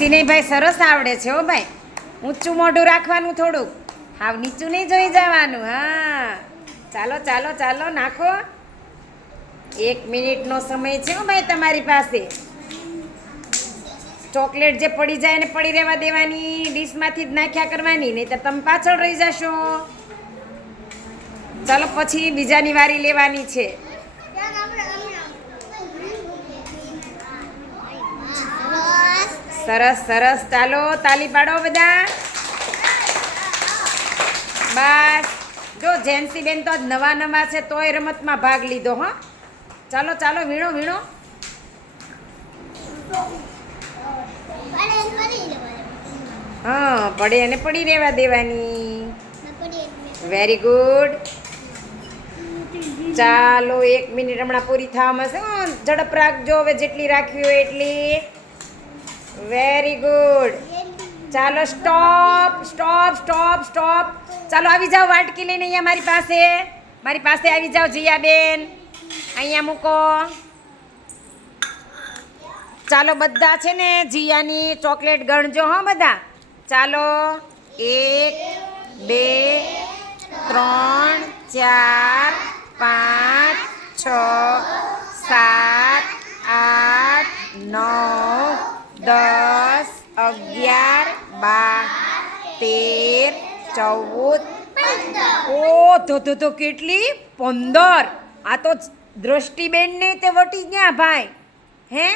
જેન્સીને ભાઈ સરસ આવડે છે હો ભાઈ. ઊંચું મોઢું રાખવાનું થોડુંક. હાવ નીચું નહીં જોઈ જવાનું, હા. ચાલો ચાલો ચાલો, નાખો. એક મિનિટનો સમય છે હો ભાઈ તમારી પાસે. ચોકલેટ જે પડી જાય ને પડી રહેવા દેવાની, ડીશમાંથી જ નાખ્યા કરવાની નહીં તો તમે પાછળ રહી જશો. ચાલો, પછી બીજાની વારી લેવાની છે. સરસ સરસ. ચાલો, તાલી પાડો બધા. બસ. જો, જેન્સી બેન તો નવા નવા છે, તોય રમતમાં ભાગ લીધો, હો. ચાલો ચાલો, વીણો વીણો. હા, પડે અને પડી રહેવા દેવાની. વેરી ગુડ ચાલો, એક મિનિટ હમણાં પૂરી થવામાં છે ઝડપ રાખજો, હવે જેટલી રાખવી હોય એટલી. વેરી ગુડ ચાલો સ્ટોપ સ્ટોપ સ્ટોપ સ્ટોપ ચાલો આવી જાઓ, વાટકી લઈને અહીંયા મારી પાસે. મારી પાસે આવી જાઓ, જીયાબેન. અહીંયા મૂકો. ચાલો બધા છે ને જીયાની ચોકલેટ ગણજો, હો બધા. ચાલો, એક, બે, ત્રણ, ચાર, પાંચ, છ અગિયાર બાર તેર ચૌદ ઓ તો તો તો કેટલી? પંદર. આ તો દ્રષ્ટિબેનને તે વટી ગયા ભાઈ. હે?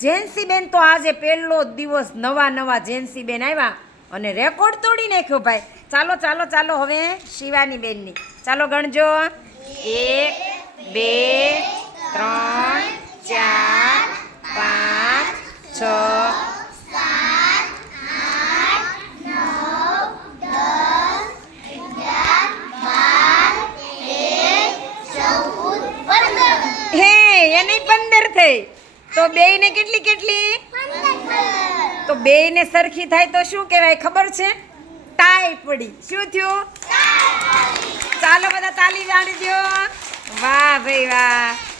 જેન્સીબેન તો આજે પહેલો દિવસ નવા નવા જેન્સીબેન આવ્યા અને રેકોર્ડ તોડી નાખ્યો ભાઈ. ચાલો ચાલો ચાલો હવે શિવાની બેનની. ચાલો ગણજો. એક બે ત્રણ ચાર પાંચ છ હે એને પંદર થઈ. તો બેયને કેટલી કેટલી? તો બેયને સરખી થાય તો શું કહેવાય ખબર છે? ટાઈ પડી. શું થયું? ચાલો બધા તાલી જાણી દો વાહ ભાઈ વાહ.